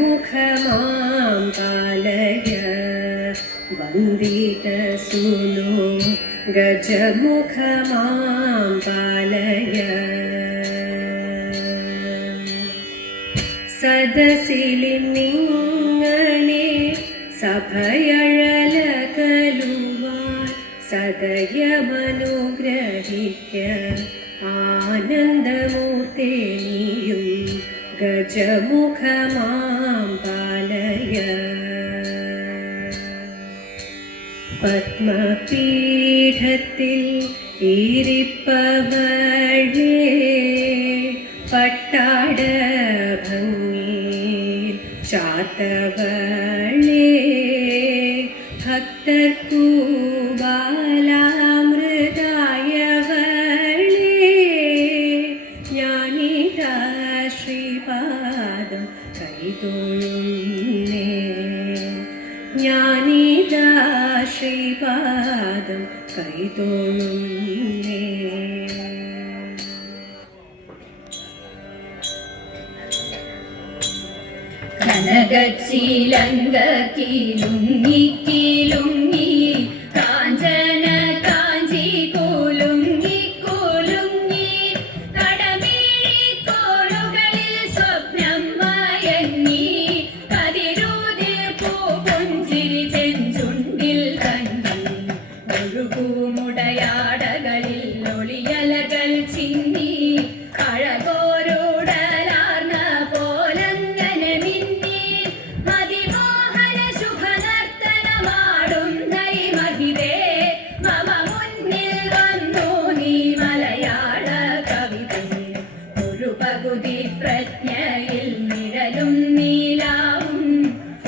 ഗജമുഖമാം പാലയ വന്ദിതസൂനോ ഗജമുഖമാം പാലയ സദസിലിന്നിങ്ങനെ സഭയഴലകലുവാൻ സദയമനുഗ്രഹിക്ക ആനന്ദമൂർത്തേ നീയും ഗജമുഖമാം പാലയ പത്മപീഠത്തിൽ ഇരിപ്പവളേ പട്ടാട ഭംഗിയിൽ ചാത്തവളേ ഭക്തർക്കു ബാലാമൃതായവളേ ജ്ഞാനിതാ ശ്രീപാദം കൈതൊഴുന്നേ ജ്ഞാനിതാ ശ്രീപാദം കൈതൊഴുന്നേ. കനകച്ചിലങ്കക്കിലുങ്ങി കിലുങ്ങി കാഞ്ചന കാഞ്ചി കുലുങ്ങി കുലുങ്ങി കടമിഴി കോളുകളിൽ സ്വപ്നം മയങ്ങി കതിരൂതിർ പൂ പുഞ്ചിരി ചെഞ്ചുണ്ടിൽ കണ്ണി ഒഴുകുമുടയാടകളിൽ ഒളിയലകൾ ചിന്നി അഴകോരുടലാർന്ന പോലങ്ങനെ മിന്നി മതിമോഹന ശുഭനർത്തനമാടും നൈമഹിതേ മമ മുന്നിൽ വന്നു നീ മലയാള കവിതേ. ഒരു പകുതി പ്രജ്ഞയിൽ നിഴലും നീലാവും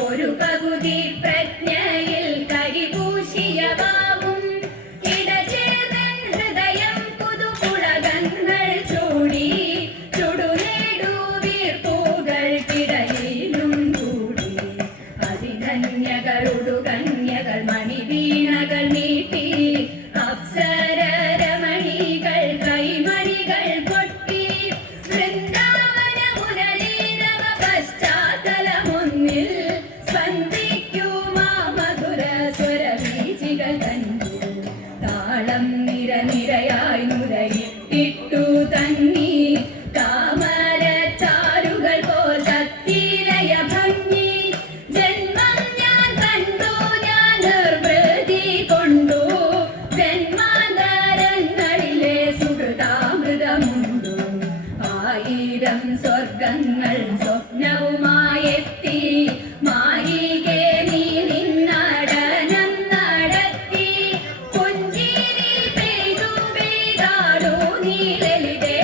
ഒരു പകുതി പ്രജ്ഞയിൽ കരിപൂശിയവാവും ഇടചേർന്നൻ ഹൃദയം പുതുകുളകങ്ങൾ ചൂടി ചുടുനേടു വീർപ്പുകൾക്കിടയിലും കൂടി അതിധന്യകളുടു കന്യകൾ മണിവീണകൾ നീട്ടി അപ്സരരമണികൾ കൈമണികൾ പൊട്ടി വൃന്ദാവന മുരളീരവ പശ്ചാത്തലമൊന്നിൽ സ്പന്ദിക്കുമാ മധുര സ്വരവീചികൾ കണ്ടു താളം നിരനിരയായി നുരയിട്ടിട്ടു തങ്ങി താമരച്ചാരുകൾ പോൽ തത്തിലയ ഭംഗി ജന്മം ഞാൻ കണ്ടു ഞാൻ നിർവൃതി കൊണ്ടു ജന്മാന്തരങ്ങളിലെ സുഹൃതാമൃതമുണ്ടു ആയിരം സ്വർഗങ്ങൾ സ്വപ്നവുമായെത്തി മായികേ നീ നിന്നടനം നടത്തി പുഞ്ചിരി പെയ്തു പെയ്താടു നീ ലളിതേ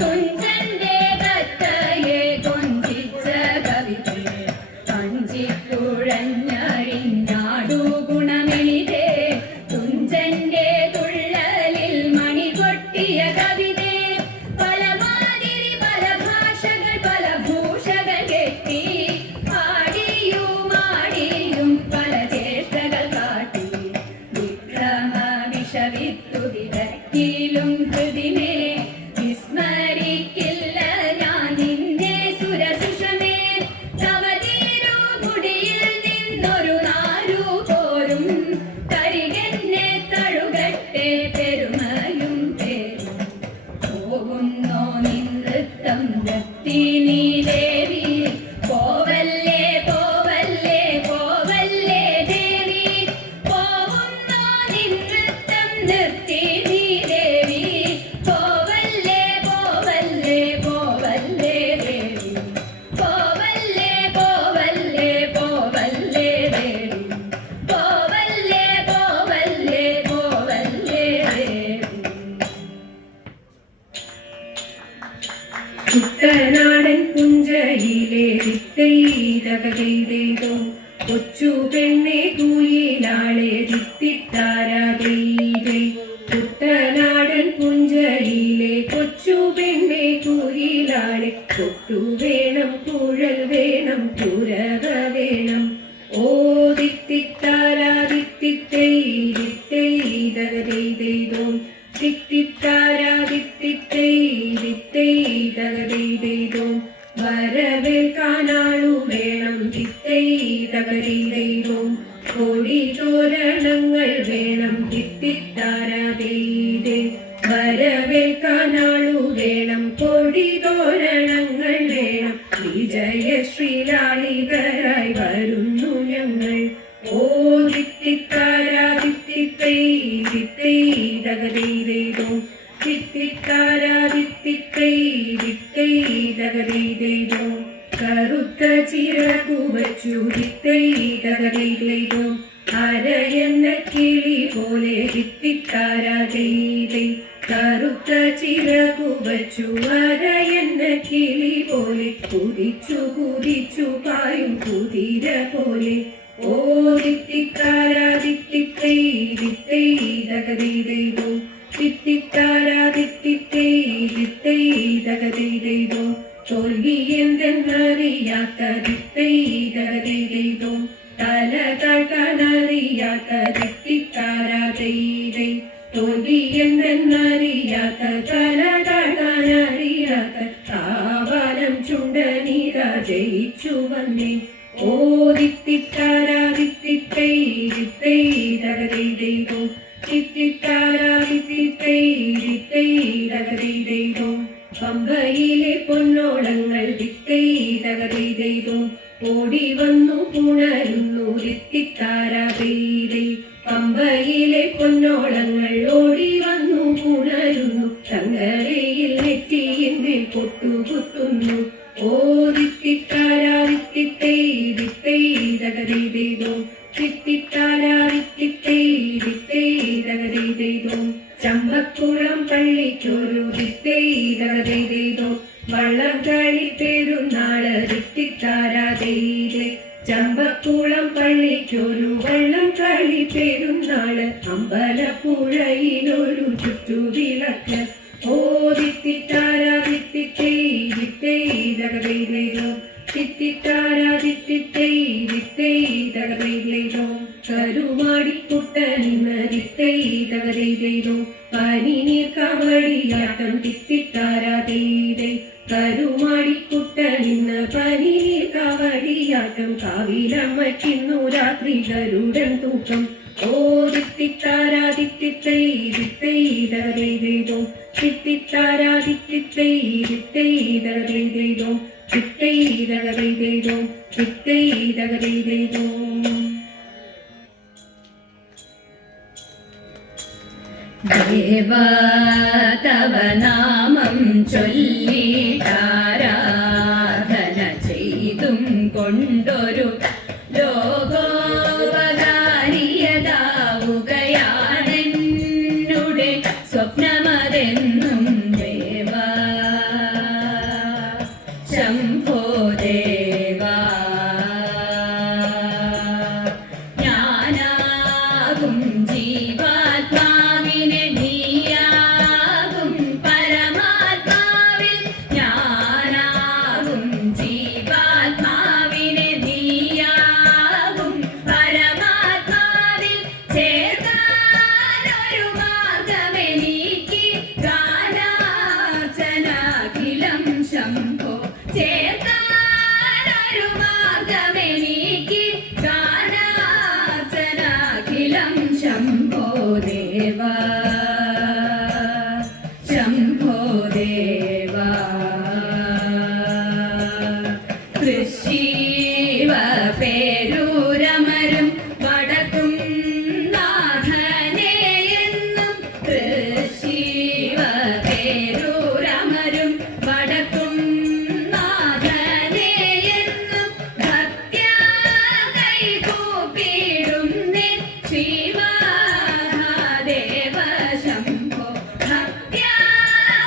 തുഞ്ചന്റെ കത്തയെ കൊഞ്ചിച്ച കവിതേ കഞ്ചിക്കുഴഞ്ഞഴിഞ്ഞാടു ഗുണമെളിതേ തുഞ്ചന്റെ തുള്ളലിൽ മണി കൊട്ടിയ കവിതേ പലമാതിരി പല ഭാഷകൾ പല ഭൂഷകൾ കെട്ടി ആടിയും പല ചേഷ്ടകൾ കാട്ടി വിക്രമ വിഷവിത്തു വിരക്കിലും ഹൃദിനെ വിസ്മരിക്കില്ല ഞാൻ നിന്നെ സുരസുഷമേ തവതീരു മുടിയിൽ നിന്നൊരു നാരു പോരും കരികെന്നെ തഴുകട്ടെ പെരുമയും പേരും പോകുന്നോ നിൻ നൃത്തം നൃത്തി നീ ദേവി പോവല്ലേ പോവല്ലേ പോവല്ലേ ദേവി പോകുന്നോ നിൻ നൃത്തം നൃത്തി നീ ദേവി പോവല്ലേ പോവല്ലേ പോവല്ലേ ദേവി പോവല്ലേ പോവല്ലേ പോവല്ലേ ദേവി പോവല്ലേ പോവല്ലേ പോവല്ലേ ദേവി. കുട്ടനാടൻ പുഞ്ചയിലെ ദിത്തൈതകൈതോ കൊച്ചു പെണ്ണെ കുയിലാളെ ദിത്തിത്താരാതൈതൈ പൂക്കളങ്ങൾ വേണം തിത്തിത്താരാതേ വരവേൽക്കാനാളു വേണം കൊടിതോരണങ്ങൾ വേണം വിജയശ്രീലാളികരായി വരുന്നു ഞങ്ങൾ ഓ തിത്തിത്താരാ തിത്തിത്തൈ തിത്തൈ ദഗദൈതൈതോ തിത്തിത്താരാ തിത്തിത്തൈ തിത്തൈ ദഗദൈതൈതോ കറുത്ത ചിറകു വച്ചു തിത്തൈ ദഗദൈതൈതോ അരയെന്ന കിളി പോലെ തിത്തിത്താരാതൈതൈ കറുത്ത ചിറകു വച്ചു അരയെന്ന കിളി പോലെ കുതിച്ചു കുതിച്ചു പായും കുതിര പോലെ ഓ തിത്തിത്താരാ തിത്തിത്തൈ തിത്തൈ ദഗദൈതൈതോ തിത്തിത്താരാ തിത്തിത്തൈ തിത്തൈ ദഗദൈതൈതോ തോൽവി എന്തെന്നറിയാത്ത തിത്തൈ ദഗദൈതൈതോ തല താഴ്ത്താനറിയാത്ത തിത്തിത്താരാതൈതൈ തോൽവി എന്തെന്നറിയാത്ത തല താഴ്ത്താനറിയാത്ത കാവാലം ചുണ്ടനീത ജയിച്ചു വന്നേ ഓ തിത്തിത്താരാ തിത്തിത്തൈ തിത്തൈ ദഗദൈതൈതോ തിത്തിത്താരാ തിത്തിത്തൈ തിത്തൈ ദഗദൈതൈതോ പമ്പയിലെ പൊന്നോളങ്ങൾ തിത്തൈ ദഗദൈതൈതോ ഓടി വന്നു പുണരുന്നു തിത്തിത്താരാതൈതൈ പമ്പയിലെ പൊന്നോളങ്ങൾ ഓടി വന്നു പുണരുന്നു തങ്ങരയിൽ നെറ്റിയിന്മേൽ പൊട്ടുകുത്തുന്നു ഓ തിത്തിത്താരാ തിത്തിത്തൈ തിത്തൈ ദഗദൈതൈതോ തിത്തിത്താരാ തിത്തിത്തൈ തിത്തൈ ദഗദൈതൈതോ ചമ്പക്കുളം പള്ളിക്കൊരു തിത്തൈ ദഗദൈതൈതോ വള്ളംകളി പെരുന്നാള് തിത്തിത്താരാതൈതൈ ചമ്പക്കുളം പള്ളിക്കൊരു വള്ളം കളി പെരുന്നാള് അമ്പലപ്പുഴയിലൊരു ചുറ്റുവിളക്ക് ഓ തിത്തിത്താരാ തിത്തിത്തൈ തിത്തൈ ദഗദൈതൈതോ തിത്തിത്താരാ തിത്തിത്തൈ തിത്തൈ ദഗദൈതൈതോ കരുമാടിക്കുട്ടനിന്ന് തിത്തൈ ദഗദൈതൈതോ പനിനീർ കവടിയാട്ടം തിത്തിത്താരാതൈതൈ കരുമാടിക്കുട്ടനിന്ന് പനിനീർ കവടിയാട്ടം കാവിലമ്മയ്ക്കുന്നു രാത്രി ഗരുഡൻ തൂക്കം ഓ തിത്തിത്താരാ തിത്തിത്തൈ തിത്തൈ ദഗദൈതൈതോ തിത്തിത്താരാ തിത്തിത്തൈ തിത്തൈ ദഗദൈതൈതോ തിത്തൈ ദഗദൈതൈതോ തിത്തൈ ദഗദൈതൈതോ ദേവാ തവ നാമം ചൊല്ലിട്ടാരാധന ചെയ്തും കൊണ്ടൊരു ലോകോപകാരിയതാവുകയാണെന്നുടെ സ്വപ്നമതെന്നും ദേവാ ശംഭോ ദേവാ ഞാനാകും ജീവാത്മാവിനെ നീയാകും പരമാത്മാവിൽ ഞാനാകും ജീവാത്മാവിനെ നീയാകും പരമാത്മാവിൽ ചേർക്കാനൊരു മാർഗമെനിക്ക് ഗാനാർച്ചനാഖിലം ശംഭോ ചേർക്കാനൊരു മാർഗമെനിക്ക് ഗാനാർച്ചനാഖിലം ശംഭോ ദേവാ ശംഭോ ദേവാ കൃഷീവ പേരൂരമരും വടക്കും നാഥനെ എന്നും കൃഷീവ പേരൂരമരും വടക്കും നാഥനെ എന്നും ഭക്ത്യാ കൈകൂപ്പിടുന്നേ ശ്രീമഹാദേവ ശംഭോ ഭക്ത്യാ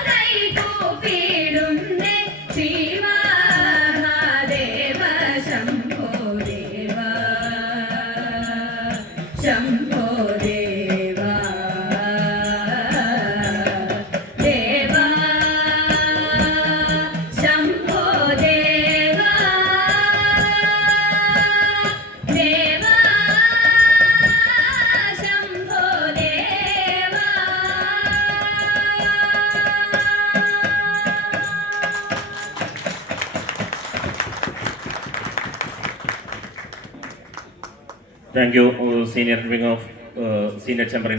കൈകൂപ്പിടുന്നേ ശ്രീമഹാദേവ ശംഭോ ദേവാ ശംഭോ ദേവാ ദേവാ ശംഭോ ദേവാ ദേവാ ശംഭോ ദേവാ Thank you, Senior Wing of senior chamber